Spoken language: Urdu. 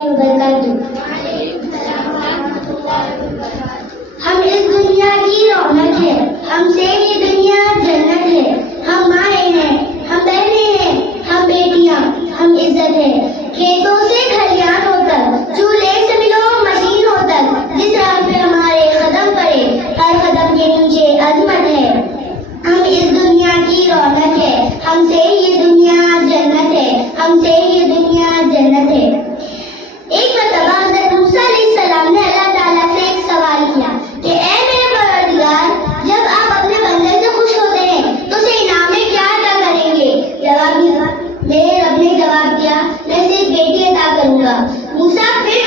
ہم اس دنیا کی رونق ہے، ہم سے یہ دنیا جنت ہے، ہم مائیں ہیں، ہم بہنیں ہیں، ہم بیٹیاں، ہم عزت ہے، کھیتوں سے کھلیان ہو کر، چولہے سے ملو مشین ہو کر، جس راہ پہ ہمارے قدم پڑے ہر قدم کے نیچے عظمت ہے۔ ہم اس دنیا کی رونق ہے، ہم سے یہ دنیا جنت ہے، ہم سے یہ دنیا جنت ہے۔ ایک مرتبہ حضرت موسیٰ علیہ السلام نے اللہ تعالیٰ سے ایک سوال کیا کہ اے میرے پروردگار، جب آپ اپنے بندے سے خوش ہوتے ہیں تو اسے انعام میں کیا عطا کریں گے؟ میرے رب نے جواب دیا، میں اسے ایک بیٹی عطا کروں گا۔ موسیٰ پھر